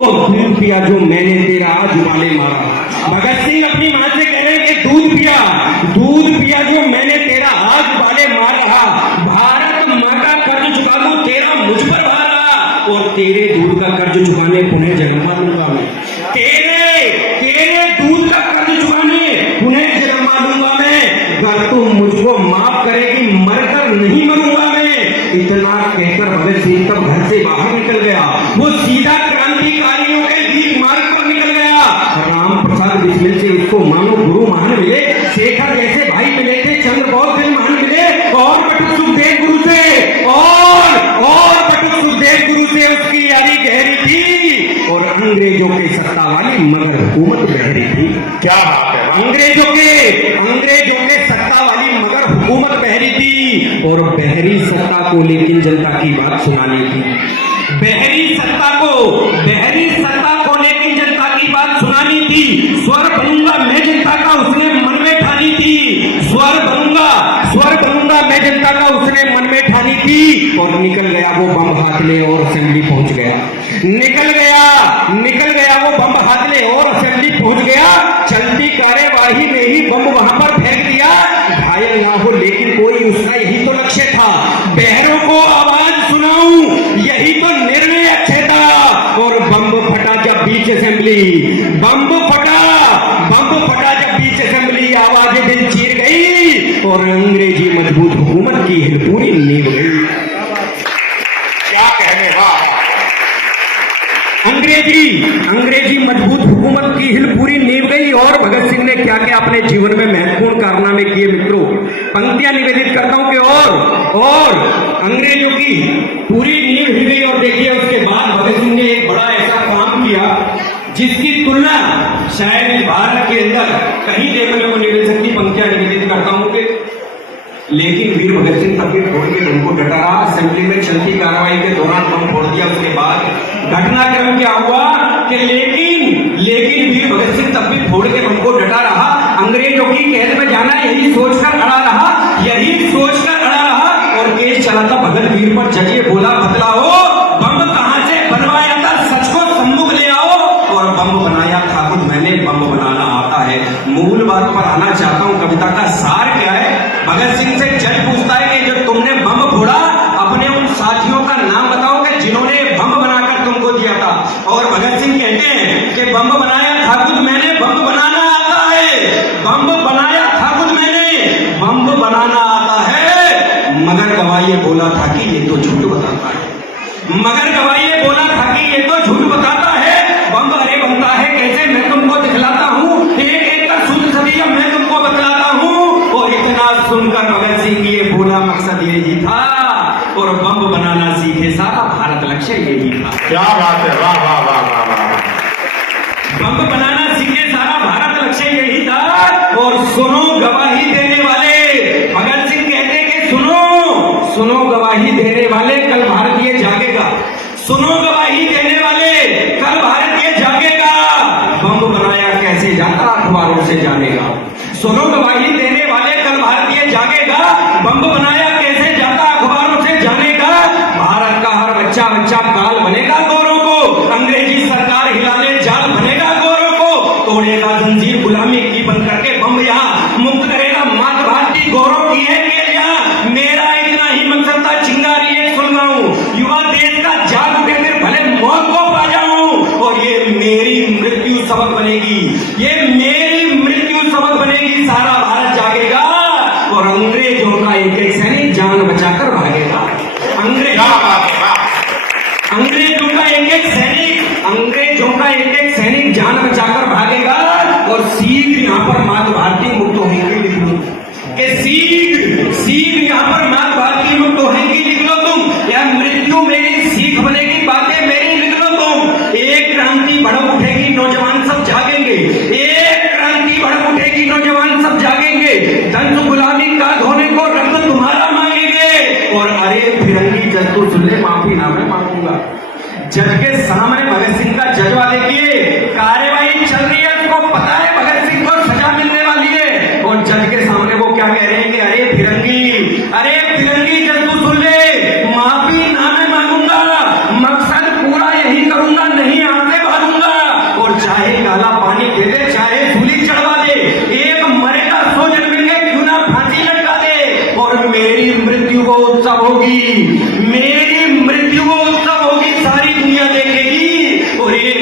दूध पिया जो मैंने तेरा आज उबाले मारा। भगत सिंह अपनी मां से कह रहे हैं कि दूध पिया जो मैंने तेरा आज उबाले मार रहा। भारत मां का कर्ज चुका दूं तेरा मुझ पर भार रहा, और तेरे दूध का कर्ज चुकाने पुनः जन्मा दूंगा मैं। तेरे दूध का कर्ज चुकाने पुनः जन्मा दूंगा मैं। अगर तुम मुझको माफ करेगी मरकर नहीं मरूंगा मैं। इतना कहकर भगत सिंह तब घर से बाहर निकल गया। वो सीधा क्रांतिकारियों के बीच मार्ग पर निकल गया। राम प्रसाद बिस्मिल से उसको मानो गुरु महान मिले, शेखर जैसे भाई मिले थे, चंद्रबोस से महान मिले, और बटुक सुखदेव गुरु से और बटुक सुखदेव गुरु से उसकी यारी गहरी थी। और अंग्रेजों के सत्ता वाली मगर हुकूमत बहरी थी। क्या बात है। अंग्रेजों के सत्ता वाली मगर हुकूमत बहरी थी। और बहरी सत्ता को लेकिन जनता की बात सुनानी थी। बहरी सत्ता को लेकिन जनता की बात सुनानी थी। स्वर बनूंगा मैं जनता का उसने मन में ठानी थी। स्वर बनूंगा मैं जनता का उसने मन में ठानी थी। और निकल गया वो बम हाथ ले और असेंबली पहुंच गया। निकल गया वो बम हाथ ले और असेंबली पहुंच गया। चलती कार्यवाही में ही बम वहां पर फेंक दिया। घायल ना हो लेकिन कोई, उसका यही तो लक्ष्य था। बहरों को आवाज सुनाऊं यही तो निर्णय अच्छे था। और बम फटा जब बीच असेंबली आवाजें दिल चीर गई। और अंग्रेजी मजबूत हुकूमत की पूरी नींव गई। क्या कहने वाह। अंग्रेजी मजबूत हुकूमत की हिल पूरी नींव गई। और भगत सिंह ने क्या क्या अपने जीवन में महत्वपूर्ण कारनामे किए मित्रों, पंक्तियां निवेदित करता हूं कि और अंग्रेजों की पूरी नींव हिल गई। और देखिए उसके बाद भगत सिंह ने एक बड़ा ऐसा काम किया जिसकी तुलना शायद भारत के अंदर कहीं देखने को नहीं मिल सकती। पंक्तियां निवेदित करता हूं कि लेकिन वीर भगत सिंह तब भी फोड़ के बम को डटा रहा। असेंबली में चलती कार्रवाई के दौरान बम फोड़ दिया। उसके बाद घटनाक्रम क्या हुआ कि लेकिन वीर भगत सिंह तब भी फोड़ के बम को डटा रहा। अंग्रेजों की कैद में जाना यही सोचकर अड़ा रहा। और केस चला था भगत वीर पर। जजिए बोला बतलाओ बम कहां से बनवाया था, सच को सम्मुख ले आओ। और बम बनाया था खुद मैंने, बम बनाना आता है। मूल बात पर आना चाहता हूं, कविता का सार क्या है। भगत सिंह से जज पूछता है कि जो तुमने बम फोड़ा अपने उन साथियों का नाम बताओ कि जिन्होंने बम बनाकर तुमको दिया था। और भगत सिंह कहते हैं कि बम बनाया था खुद मैंने, बम बनाना आता है। बम बनाया था खुद मैंने, बम बनाना आता है। मगर गवाही बोला था कि ये तो झूठ बताता है। बम अरे बनता है कैसे मैं तुमको दिखलाता हूँ। एक का सूत्र सभी मैं तुमको बतलाता हूँ। और इतना सुनकर भगत सिंह ये बोला मकसद यही था। और बम बनाना सीखे सारा भारत लक्ष्य यही था। क्या बात है। वाह वाह वाह वाह वाह। बम बनाना सीखे सारा भारत लक्ष्य यही था। और सुनो गवाही देने वाले, भगत सिंह कहते कि सुनो गवाही देने वाले कल भारतीय जागेगा। सुनो गवाही देने वाले कल भारतीय जागेगा। बम बनाया कैसे जाता अखबारों से जानेगा। सुनो गवाही देने वाले कल भारतीय जागेगा। बम बनाया कैसे जाता अखबारों से जानेगा। भारत का हर बच्चा काल बनेगा गौरव को। अंग्रेजी सरकार हिलाने जाल बनेगा गौरव को। तोड़ेगा जंजीर गुलामी की बंद करके बम यहाँ मुक्त करेगा मात भारती गौरव की है कि यहाँ। मेरा इतना ही मकसद था चिंगारी एक सुलगाऊं, युवा देश का जाग उठे फिर भले मौत को पा जाऊं। और ये मेरी मृत्यु सबक बनेगी सारा भारत जागेगा। और अंग्रेजों का एक सैनिक जान बचाकर भागेगा। अंग्रेजों का एक सैनिक जान बचाकर भागेगा। और सीख यहाँ पर मात भारती मुक्त होंगी लिख लो कि सीख यहाँ पर मात भारती मुक्त होंगी लिख लो तुम। या मृत्यु मेरी सीख बनेगी बातें मेरी लिख लो तुम। एक क्रांति भड़क उठेगी नौजवान सब जागेंगे। दंड गुलामी का धोने को रक्त तुम्हारा मांगेंगे। और अरे फिरंगी जज तो सुन ले माफी ना मैं मांगूंगा। जज के सामने भगत सिंह का जजवा देखिए, कार्यवाही चल रही है, उसको पता है भगत सिंह को सजा मिलने वाली है। और जज के सामने वो क्या कह रहे हैं कि अरे फिरंगी जज तू सुन ले, माफी ना मैं मांगूंगा, मकसद पूरा यही करूंगा, नहीं आते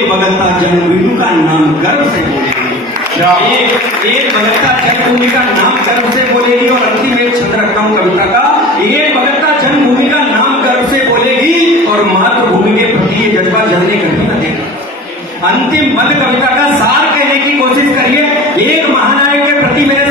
एक बगलता जन्मभूमि का नाम गर्व से बोलेगी। क्या? एक बगलता जन्मभूमि का नाम गर्व से बोलेगी और अंतिम एक छंद रखता हूं कविता का, एक बगलता जन्मभूमि का नाम गर्व से बोलेगी और मातृभूमि के प्रति ये जज्बा जलने कभी न देगा। अंतिम पद कविता का सार कहने की कोशिश करिए, एक महानायक के प्रति मेरे